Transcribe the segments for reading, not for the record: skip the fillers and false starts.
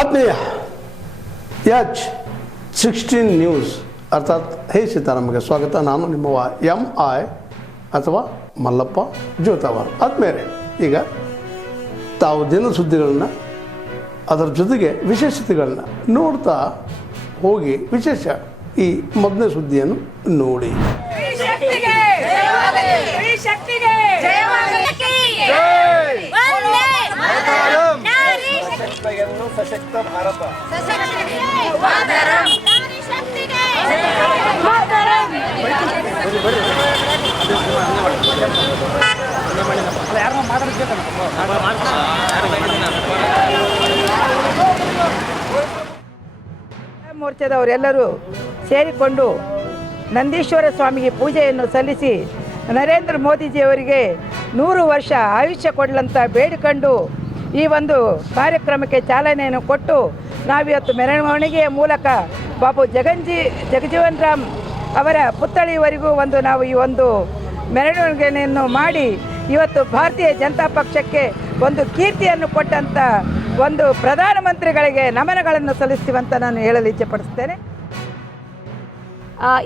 ಆತ್ಮೀಯ H16 news ಅರ್ಥಾತ್ ಹೇ ಸೀತಾರಾಮಗೆ ಸ್ವಾಗತ. ನಾನು ನಿಮ್ಮವ MI ಅಥವಾ ಮಲ್ಲಪ್ಪ ಜೋತಾವರ್. ಆದ್ಮೇಲೆ ಈಗ ತಾವು ದಿನ ಸುದ್ದಿಗಳನ್ನ ಅದರ ಜೊತೆಗೆ ವಿಶೇಷತೆಗಳನ್ನ ನೋಡ್ತಾ ಹೋಗಿ ವಿಶೇಷ ಈ ಮೊದಲನೇ ಸುದ್ದಿಯನ್ನು ನೋಡಿ. ಸಶಕ್ತ ಭಾರತ ಮೋರ್ಚಾದವರೆಲ್ಲರೂ ಸೇರಿಕೊಂಡು ನಂದೀಶ್ವರ ಸ್ವಾಮಿಗೆ ಪೂಜೆಯನ್ನು ಸಲ್ಲಿಸಿ ನರೇಂದ್ರ ಮೋದಿಜಿಯವರಿಗೆ 100 ವರ್ಷ ಆಯುಷ್ಯ ಕೊಡಲಂತ ಬೇಡಿಕೊಂಡು ಈ ಒಂದು ಕಾರ್ಯಕ್ರಮಕ್ಕೆ ಚಾಲನೆಯನ್ನು ಕೊಟ್ಟು ನಾವಿವತ್ತು ಮೆರವಣಿಗೆಯ ಮೂಲಕ ಬಾಬು ಜಗಜೀವನ್ ರಾಮ್ ಅವರ ಪುತ್ಥಳಿವರೆಗೂ ನಾವು ಈ ಒಂದು ಮೆರವಣಿಗೆಯನ್ನು ಮಾಡಿ ಇವತ್ತು ಭಾರತೀಯ ಜನತಾ ಪಕ್ಷಕ್ಕೆ ಒಂದು ಕೀರ್ತಿಯನ್ನು ಕೊಟ್ಟಂಥ ಒಂದು ಪ್ರಧಾನಮಂತ್ರಿಗಳಿಗೆ ನಮನಗಳನ್ನು ಸಲ್ಲಿಸ್ತೀವಂತ ನಾನು ಹೇಳಲು ಇಚ್ಛೆಪಡಿಸ್ತೇನೆ.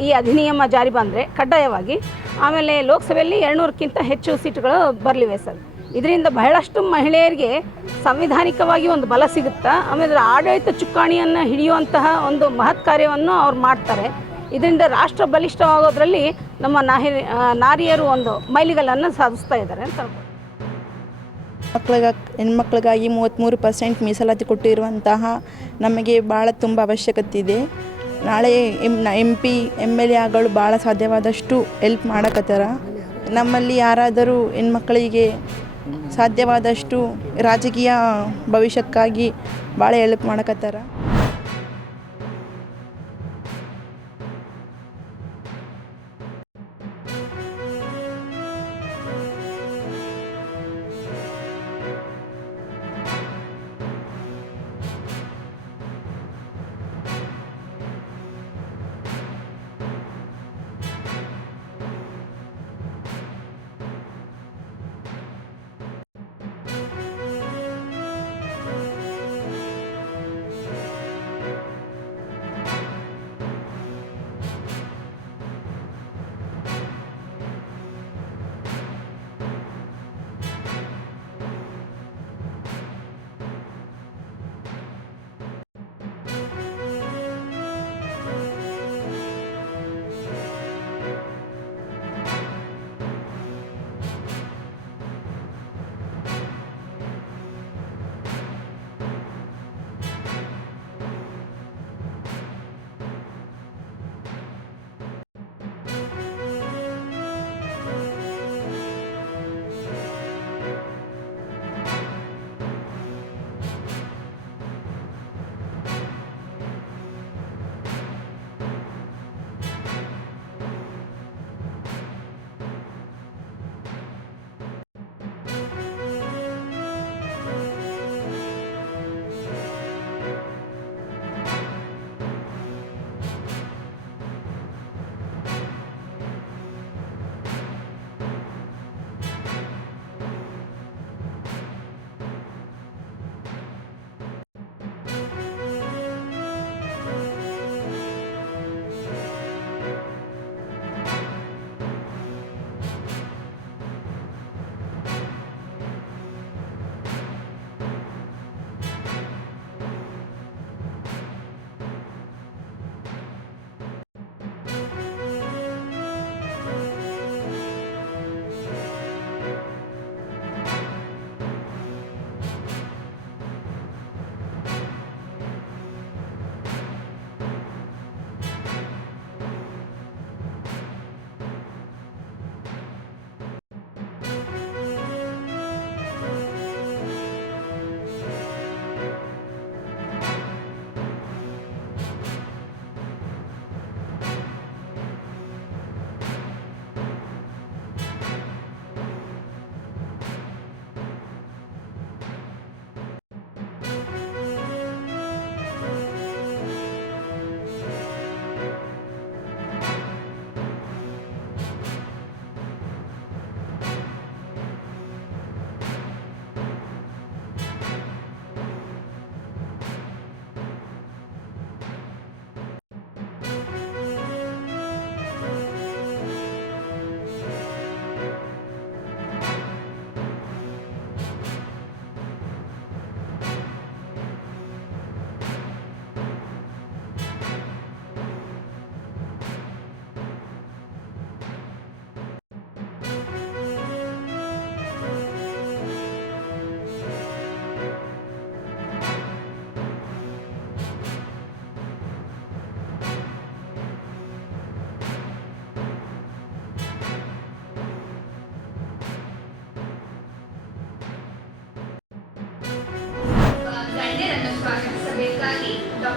ಈ ಅಧಿನಿಯಮ ಜಾರಿ ಬಂದರೆ ಕಡ್ಡಾಯವಾಗಿ ಆಮೇಲೆ ಲೋಕಸಭೆಯಲ್ಲಿ 200ಕ್ಕಿಂತ ಹೆಚ್ಚು ಸೀಟುಗಳು ಬರಲಿವೆ ಸರ್. ಇದರಿಂದ ಬಹಳಷ್ಟು ಮಹಿಳೆಯರಿಗೆ ಸಂವಿಧಾನಿಕವಾಗಿ ಒಂದು ಬಲ ಸಿಗುತ್ತಾ, ಆಮೇಲೆ ಆಡಳಿತ ಚುಕ್ಕಾಣಿಯನ್ನು ಹಿಡಿಯುವಂತಹ ಒಂದು ಮಹತ್ ಕಾರ್ಯವನ್ನು ಅವ್ರು ಮಾಡ್ತಾರೆ. ಇದರಿಂದ ರಾಷ್ಟ್ರ ಬಲಿಷ್ಠವಾಗೋದ್ರಲ್ಲಿ ನಮ್ಮ ನಾರಿಯರು ಒಂದು ಮೈಲಿಗಲ್ಲನ್ನು ಸಾಧಿಸ್ತಾ ಇದ್ದಾರೆ ಅಂತ. ಹೆಣ್ಮಕ್ಳಿಗಾಗಿ 33% ಮೀಸಲಾತಿ ಕೊಟ್ಟಿರುವಂತಹ ನಮಗೆ ಭಾಳ ತುಂಬ ಅವಶ್ಯಕತೆ ಇದೆ. ನಾಳೆ MP MLA ಆಗಳು ಭಾಳ ಸಾಧ್ಯವಾದಷ್ಟು ಹೆಲ್ಪ್ ಮಾಡಕತ್ತಾರ. ನಮ್ಮಲ್ಲಿ ಯಾರಾದರೂ ಹೆಣ್ಮಕ್ಳಿಗೆ ಸಾಧ್ಯವಾದಷ್ಟು ರಾಜಕೀಯ ಭವಿಷ್ಯಕ್ಕಾಗಿ ಭಾಳ ಹೆಲ್ಪ್ ಮಾಡಕತ್ತಾರ.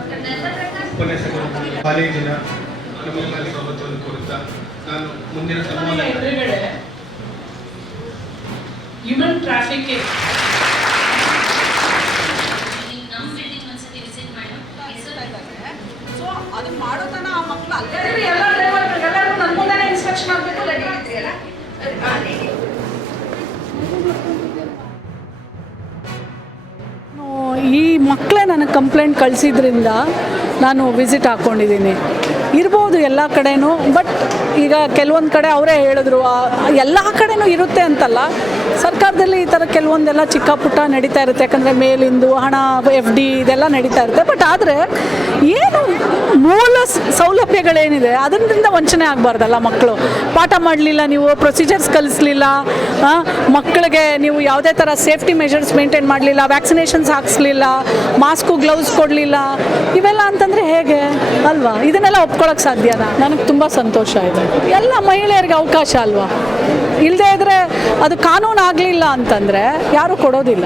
ಉಪನ್ಯಾಸಕರು ಕಾಲೇಜಿನ ನಮ್ಮ ಸೌಲಭ್ಯವನ್ನು ಕೋರುತ್ತಾ ನಾನು ಮುಂದಿನ ಸಂವಾದ ಹ್ಯೂಮನ್ ಟ್ರಾಫಿಕಿಂಗ್ ಸೊ ಅದು ಮಾಡೋ ತನ ಆ ಮಕ್ಕಳು ಅಲ್ಲೇ ಎಲ್ಲರೂ ನನ್ನ ಮುಂದೆ ಇನ್ಸ್ಟ್ರಕ್ಷನ್ ಆಗಬೇಕು ಈ ಮಕ್ಕಳೇ ನನಗೆ ಕಂಪ್ಲೇಂಟ್ ಕಳಿಸಿದ್ರಿಂದ ನಾನು ವಿಸಿಟ್ ಹಾಕ್ಕೊಂಡಿದ್ದೀನಿ. ಇರ್ಬೋದು ಎಲ್ಲ ಕಡೆನೂ, ಬಟ್ ಈಗ ಕೆಲವೊಂದು ಕಡೆ ಅವರೇ ಹೇಳಿದ್ರು ಎಲ್ಲ ಕಡೆನೂ ಇರುತ್ತೆ ಅಂತಲ್ಲ, ಸರ್ಕಾರದಲ್ಲಿ ಈ ಥರ ಕೆಲವೊಂದೆಲ್ಲ ಚಿಕ್ಕ ಪುಟ್ಟ ನಡೀತಾ ಇರುತ್ತೆ. ಯಾಕಂದರೆ ಮೇಲಿಂದು ಹಣ FD ಇದೆಲ್ಲ ನಡೀತಾ ಇರುತ್ತೆ. ಬಟ್ ಆದರೆ ಏನು ಮೂಲ ಸೌಲಭ್ಯಗಳೇನಿದೆ ಅದರಿಂದ ವಂಚನೆ ಆಗಬಾರ್ದಲ್ಲ. ಮಕ್ಕಳು ಪಾಠ ಮಾಡಲಿಲ್ಲ, ನೀವು ಪ್ರೊಸೀಜರ್ಸ್ ಕಲಿಸ್ಲಿಲ್ಲ, ಮಕ್ಕಳಿಗೆ ನೀವು ಯಾವುದೇ ಥರ ಸೇಫ್ಟಿ ಮೆಷರ್ಸ್ ಮೇಂಟೈನ್ ಮಾಡಲಿಲ್ಲ, ವ್ಯಾಕ್ಸಿನೇಷನ್ಸ್ ಹಾಕ್ಸ್ಲಿಲ್ಲ, ಮಾಸ್ಕು ಗ್ಲೌಸ್ ಕೊಡಲಿಲ್ಲ, ಇವೆಲ್ಲ ಅಂತಂದರೆ ಹೇಗೆ ಅಲ್ವಾ? ಇದನ್ನೆಲ್ಲ ಒಪ್ಕೊಳ್ಳೋಕೆ ಸಾಧ್ಯನಾ? ನನಗೆ ತುಂಬ ಸಂತೋಷ ಇದೆ. ಎಲ್ಲ ಮಹಿಳೆಯರಿಗೆ ಅವಕಾಶ ಅಲ್ವಾ? ಇಲ್ಲದೇ ಇದ್ದರೆ ಅದು ಕಾನೂನು ಆಗಲಿಲ್ಲ ಅಂತಂದರೆ ಯಾರೂ ಕೊಡೋದಿಲ್ಲ.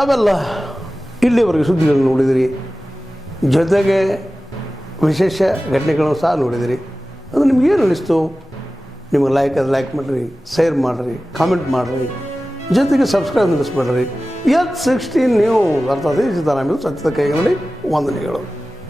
ತಾವೆಲ್ಲ ಇಲ್ಲಿವರೆಗೆ ಸುದ್ದಿಗಳನ್ನು ನೋಡಿದಿರಿ, ಜೊತೆಗೆ ವಿಶೇಷ ಘಟನೆಗಳನ್ನು ಸಹ ನೋಡಿದಿರಿ. ಅದು ನಿಮಗೇನು ಅನ್ನಿಸ್ತು? ನಿಮಗೆ ಲೈಕ್ ಮಾಡಿರಿ, ಶೇರ್ ಮಾಡಿರಿ, ಕಾಮೆಂಟ್ ಮಾಡಿರಿ, ಜೊತೆಗೆ ಸಬ್ಸ್ಕ್ರೈಬ್ ನಿಲ್ಲಿಸ್ಬೇಡ್ರಿ. H16 ನ್ಯೂಸ್ ಅರ್ಥಾತ್ ಈ ಸಿದ್ದರಾಮಯ್ಯ ಸತ್ಯದ ಕೈಗಳಲ್ಲಿ ವಂದನೆಗಳು.